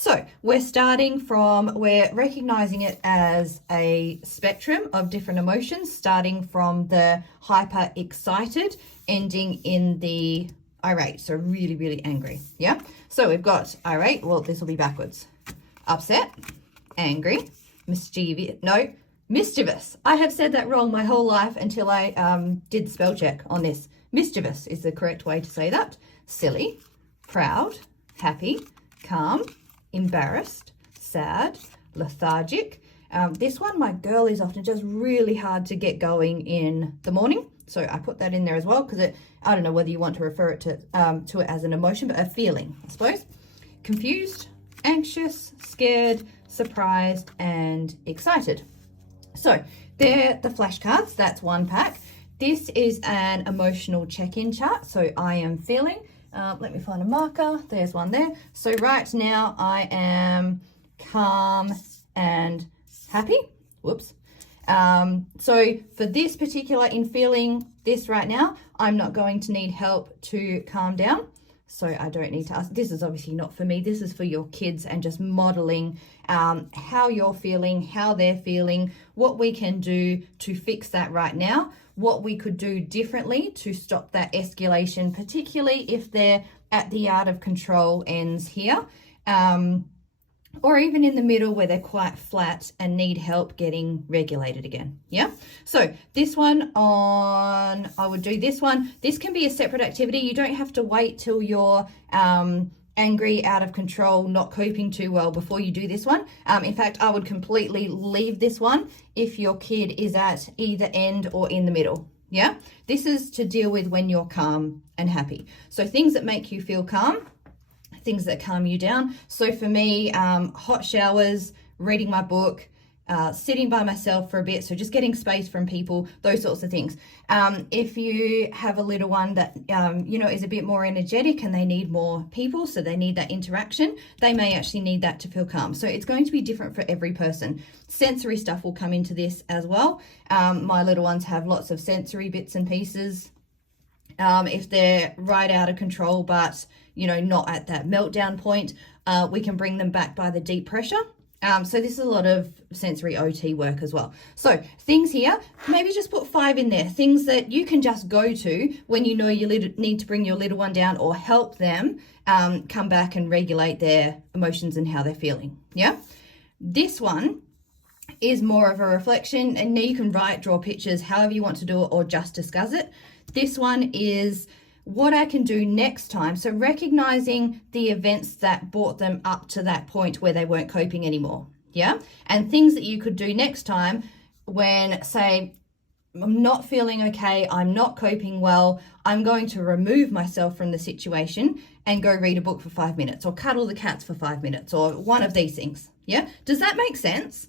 So we're recognizing it as a spectrum of different emotions, starting from the hyper excited, ending in the irate. So really, really angry. Yeah. So we've got irate. Well, this will be backwards. Upset, angry, mischievous. I have said that wrong my whole life until I did the spell check on this. Mischievous is the correct way to say that. Silly, proud, happy, calm, embarrassed, sad, lethargic. This one, my girl, is often just really hard to get going in the morning. So I put that in there as well because I don't know whether you want to refer it to it as an emotion, but a feeling, I suppose. Confused, anxious, scared, surprised, and excited. So they're the flashcards. That's one pack. This is an emotional check-in chart. So I am feeling. Let me find a marker. There's one there. So right now I am calm and happy. Whoops. So for this particular, in feeling this right now, I'm not going to need help to calm down. So I don't need to ask. This is obviously not for me. This is for your kids and just modeling how you're feeling, how they're feeling, what we can do to fix that right now, what we could do differently to stop that escalation, particularly if they're at the out of control ends here, or even in the middle where they're quite flat and need help getting regulated again. Yeah. So this one I would do this one. This can be a separate activity. You don't have to wait till you're angry, out of control, not coping too well before you do this one. In fact, I would completely leave this one if your kid is at either end or in the middle. Yeah. This is to deal with when you're calm and happy. So things that make you feel calm, things that calm you down. So for me, hot showers, reading my book, sitting by myself for a bit. So just getting space from people, those sorts of things. If you have a little one that, is a bit more energetic and they need more people, so they need that interaction, they may actually need that to feel calm. So it's going to be different for every person. Sensory stuff will come into this as well. My little ones have lots of sensory bits and pieces. If they're right out of control, but not at that meltdown point, we can bring them back by the deep pressure. So this is a lot of sensory OT work as well. So things here, maybe just put 5 in there, things that you can just go to when you know you need to bring your little one down or help them come back and regulate their emotions and how they're feeling. Yeah. This one is more of a reflection, and now you can write, draw pictures, however you want to do it, or just discuss it. This one is what I can do next time. So recognizing the events that brought them up to that point where they weren't coping anymore. Yeah. And things that you could do next time when, say, I'm not feeling okay, I'm not coping well, I'm going to remove myself from the situation and go read a book for 5 minutes, or cuddle the cats for 5 minutes, or one of these things. Yeah. Does that make sense?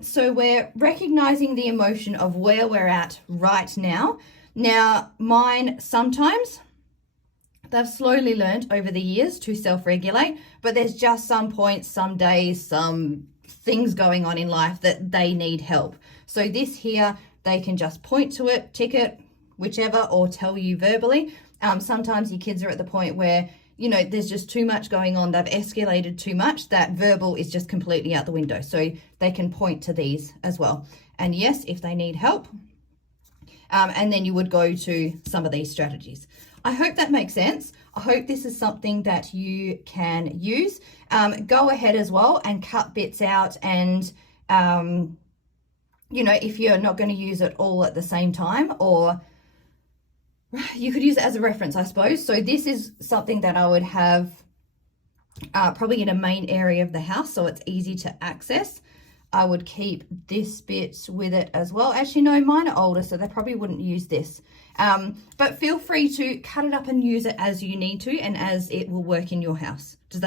So we're recognizing the emotion of where we're at right now. Now, mine sometimes, they've slowly learned over the years to self-regulate, but there's just some points, some days, some things going on in life that they need help. So this here, they can just point to it, tick it, whichever, or tell you verbally. Sometimes your kids are at the point where, there's just too much going on. They've escalated too much. That verbal is just completely out the window. So they can point to these as well. And yes, if they need help, and then you would go to some of these strategies. I hope that makes sense. I hope this is something that you can use. Go ahead as well and cut bits out, and if you're not going to use it all at the same time, or you could use it as a reference, I suppose. So this is something that I would have probably in a main area of the house, so it's easy to access. I would keep this bit with it as well. Actually, no, mine are older, so they probably wouldn't use this. But feel free to cut it up and use it as you need to and as it will work in your house. Does that